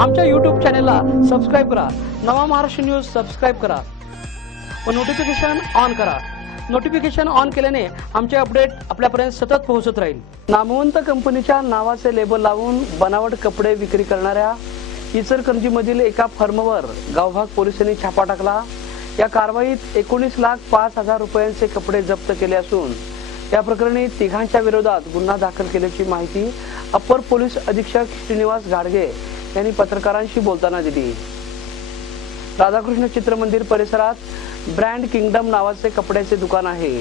आमच्या यूट्यूब चॅनेलला सबस्क्राईब करा. नवा महाराष्ट्र न्यूज सबस्क्राईब करा. व नोटिफिकेशन ऑन करा. नोटिफिकेशन ऑन केल्याने आमचे अपडेट आपल्यापर्यंत सतत पोहोचत राहील. नामवंत कंपनीच्या नावाचे लेबल लावून बनावट कपडे विक्री करणाऱ्या इचलकरंजीमधील एका फर्मवर गावभाग पोलिसांनी छापा टाकला. या कारवाईत एकोणीस लाख पाच हजार रुपयांचे कपडे जप्त केले असून या प्रकरणी तिघांच्या विरोधात गुन्हा दाखल केल्याची माहिती अप्पर पोलीस अधीक्षक श्रीनिवास गाडगे यांनी पत्रकारांशी बोलताना दिली. राधाकृष्ण चित्रमंदिर परिसरात ब्रँड किंगडम नावाचे कपड्याचे दुकान आहे.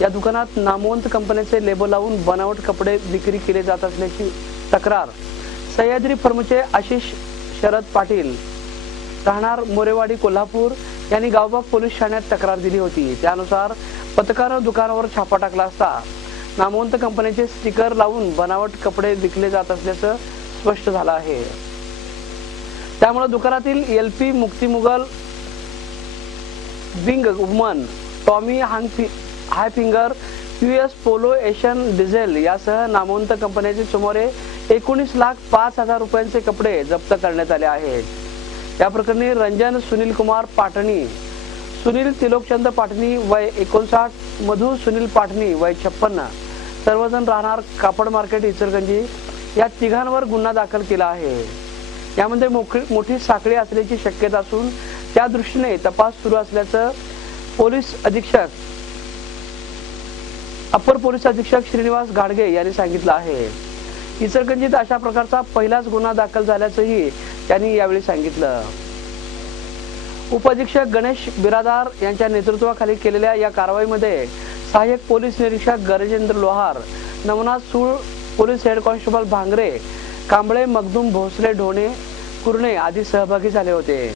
या दुकानात नामवंत कंपन्याचे लेबल लावून बनावट कपडे विक्री केले जात असल्याची तक्रार. सह्याद्री फर्मचे आशिष शरद पाटील राहणार मोरेवाडी कोल्हापूर यांनी गावबाग पोलीस ठाण्यात तक्रार दिली होती. त्यानुसार पथकानं दुकानावर छापा टाकला असता नामवंत कंपनीचे स्टिकर लावून बनावट कपडे विकले जात असल्याचं स्पष्ट झालं आहे. त्यामुळे दुकानातील एल पी मुक्ती मुघल विंग वुमन टॉमी हांग हाय फिंगर युएस पोलो एशियन डिझेल यासह नामवंत कंपन्याचे सुमारे एकोणीस लाख पाच हजार रुपयांचे कपडे जप्त करण्यात आले आहेत. या प्रकरणी रंजन सुनील कुमार पाटणी सुनील तिलोकचंद पाटणी वय एकोणसाठ मधु सुनील पाटणी वय छप्पन्न सर्वजण राहणार कापड मार्केट इचलगंजी या तिघांवर गुन्हा दाखल केला आहे. यामध्ये मोठी मोठी साखळी असल्याची शक्यता असून त्या दृष्टीने तपास सुरू असल्याचं पोलीस अधीक्षक अपर पोलीस अधीक्षक श्रीनिवास गाडगे यांनी सांगितलं आहे. इचलकरंजीत अशा प्रकारचा पहिलाच गुन्हा दाखल झाल्याचंही त्यांनी यावेळी सांगितलं. उपअधीक्षक गणेश बिरादार यांच्या नेतृत्वाखाली केलेल्या या कारवाईमध्ये सहाय्यक पोलीस निरीक्षक Gajendra Lohar Navnath Sul police head constable Bhangare Kamble Magdum Bhosale Dhone Kurane आधी सहभागी झाले होते.